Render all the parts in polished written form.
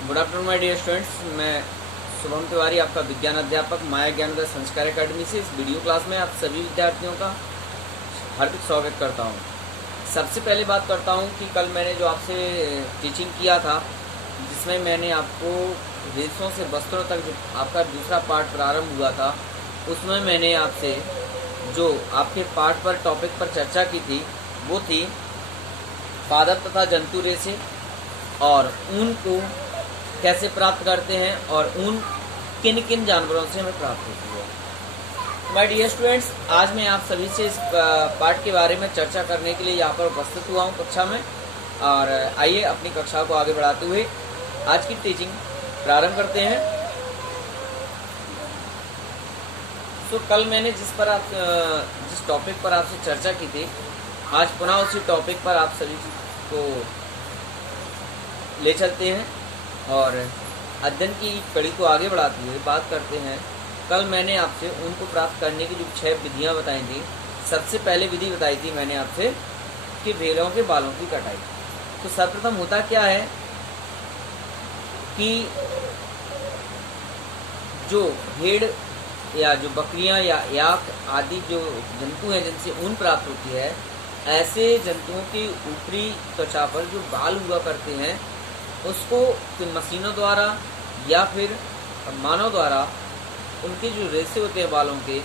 Good afternoon my dear students. मैं शुभम तिवारी, आपका विज्ञान अध्यापक माया ज्ञानोदय संस्कार एकेडमी से इस वीडियो क्लास में आप सभी विद्यार्थियों का हार्दिक स्वागत करता हूं। सबसे पहले बात करता हूं कि कल मैंने जो आपसे टीचिंग किया था, जिसमें मैंने आपको रेशों से वस्त्रों तक जो आपका दूसरा पार्ट प्रारंभ हुआ था, उसमें मैंने आपसे जो आपके पार्ट पर टॉपिक पर चर्चा की थी वो थी पादप तथा जंतु रेशे और ऊन को कैसे प्राप्त करते हैं और ऊन किन किन जानवरों से हमें प्राप्त होती है। माय डियर स्टूडेंट्स, आज मैं आप सभी से इस पार्ट के बारे में चर्चा करने के लिए यहाँ पर उपस्थित हुआ हूँ कक्षा में। और आइए अपनी कक्षा को आगे बढ़ाते हुए आज की टीचिंग प्रारंभ करते हैं। तो कल मैंने जिस टॉपिक पर आपसे चर्चा की थी, आज पुनः उसी टॉपिक पर आप सभी को ले चलते हैं और अध्ययन की कड़ी को आगे बढ़ाते हुए बात करते हैं। कल मैंने आपसे ऊन को प्राप्त करने की जो 6 विधियां बताई थी। सबसे पहले विधि बताई थी मैंने आपसे कि भेड़ों के बालों की कटाई। तो सर्वप्रथम होता क्या है कि जो भेड़ या जो बकरियां या याक आदि जो जंतु हैं जिनसे ऊन प्राप्त होती है, ऐसे जंतुओं की ऊपरी त्वचा पर जो बाल हुआ करते हैं उसको मशीनों द्वारा या फिर मानव द्वारा उनके जो रेशे होते हैं बालों के,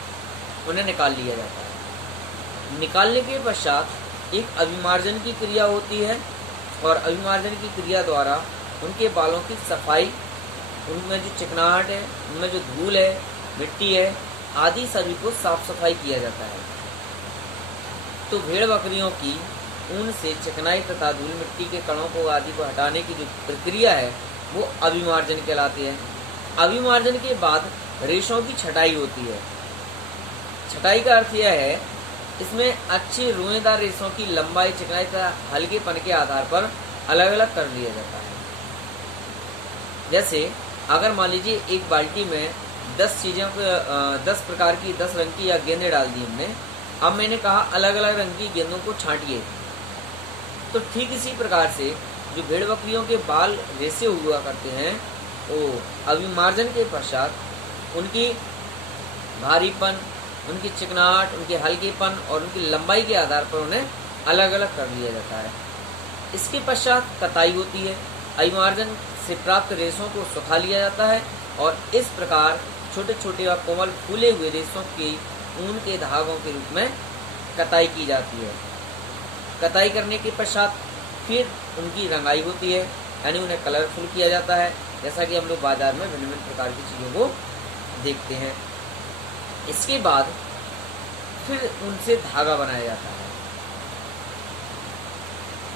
उन्हें निकाल लिया जाता है। निकालने के पश्चात एक अभिमार्जन की क्रिया होती है और अभिमार्जन की क्रिया द्वारा उनके बालों की सफाई, उनमें जो चिकनाहट है, उनमें जो धूल है, मिट्टी है आदि सभी को साफ सफाई किया जाता है। तो भेड़ बकरियों की ऊन से चिकनाई तथा धूल मिट्टी के कणों को आदि को हटाने की जो प्रक्रिया है वो अभिमार्जन कहलाती है। अभिमार्जन के बाद रेशों की छटाई होती है। छटाई का अर्थ यह है, इसमें अच्छी रोएदार रेशों की लंबाई, चिकनाई तथा हल्केपन के आधार पर अलग अलग कर लिया जाता है। जैसे अगर मान लीजिए एक बाल्टी में 10 चीज़ों को 10 प्रकार की 10 रंग की या गेंदें डाल दी हमने। अब मैंने कहा अलग अलग रंग की गेंदों को छांटिए। तो ठीक इसी प्रकार से जो भेड़ बकरियों के बाल रेशे हुआ करते हैं, वो अभिमार्जन के पश्चात उनकी भारीपन, उनकी चिकनाहट, उनके हल्केपन और उनकी लंबाई के आधार पर उन्हें अलग अलग कर लिया जाता है। इसके पश्चात कताई होती है। अभिमार्जन से प्राप्त रेशों को सुखा लिया जाता है और इस प्रकार छोटे छोटे व कोमल फूले हुए रेशों की ऊन के धागों के रूप में कताई की जाती है। कताई करने के पश्चात फिर उनकी रंगाई होती है, यानी उन्हें कलरफुल किया जाता है, जैसा कि हम लोग बाजार में भिन्न भिन्न प्रकार की चीज़ों को देखते हैं। इसके बाद फिर उनसे धागा बनाया जाता है।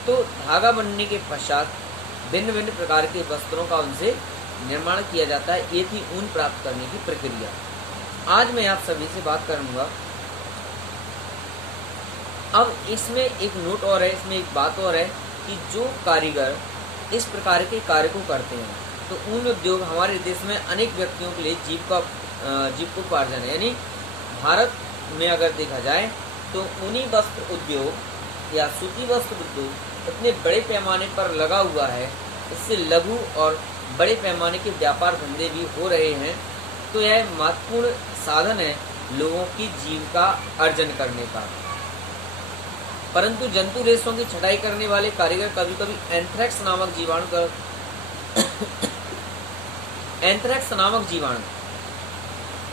तो धागा बनने के पश्चात भिन्न भिन्न प्रकार के वस्त्रों का उनसे निर्माण किया जाता है। ये थी ऊन प्राप्त करने की प्रक्रिया। आज मैं आप सभी से बात करूंगा। अब इसमें एक नोट और है, इसमें एक बात और है कि जो कारीगर इस प्रकार के कार्य को करते हैं, तो ऊन उद्योग हमारे देश में अनेक व्यक्तियों के लिए जीविकोपार्जन है। यानी भारत में अगर देखा जाए तो ऊनी वस्त्र उद्योग या सूती वस्त्र उद्योग इतने बड़े पैमाने पर लगा हुआ है, इससे लघु और बड़े पैमाने के व्यापार धंधे भी हो रहे हैं। तो यह महत्वपूर्ण साधन है लोगों की जीविका अर्जन करने का। परंतु जंतु रेशों की छटाई करने वाले कारीगर कभी कभी एंथ्रेक्स नामक जीवाणु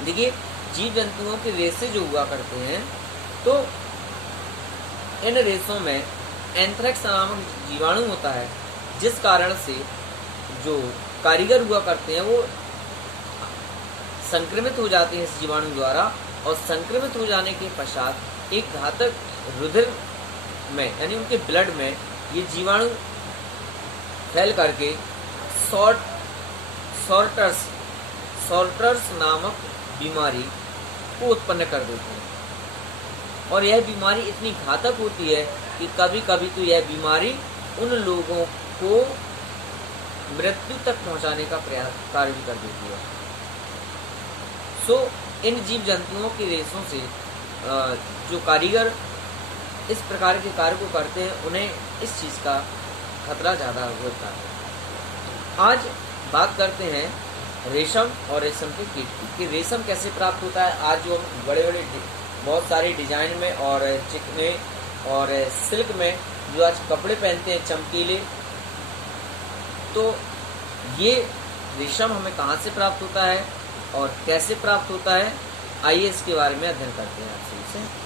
देखिए, जीव जंतुओं के रेशे जो हुआ करते हैं, तो इन रेशों में एंथ्रेक्स नामक जीवाणु होता है, जिस कारण से जो कारीगर हुआ करते हैं वो संक्रमित हो जाते हैं इस जीवाणु द्वारा। और संक्रमित हो जाने के पश्चात एक घातक रुधिर में, यानी उनके ब्लड में ये जीवाणु फैल करके सॉर्टर्स नामक बीमारी को उत्पन्न कर देते हैं। और यह बीमारी इतनी घातक होती है कि कभी कभी तो यह बीमारी उन लोगों को मृत्यु तक पहुंचाने का कार्य भी कर देती है। इन जीव जंतुओं के रेशों से जो कारीगर इस प्रकार के कार्य को करते हैं, उन्हें इस चीज़ का खतरा ज़्यादा होता है। आज बात करते हैं रेशम और रेशम के कीट की, कि रेशम कैसे प्राप्त होता है। आज जो हम बड़े बड़े बहुत सारी डिजाइन में और चिकने और सिल्क में जो आज कपड़े पहनते हैं चमकीले, तो ये रेशम हमें कहाँ से प्राप्त होता है और कैसे प्राप्त होता है, आइए इसके बारे में अध्ययन करते हैं आपसे।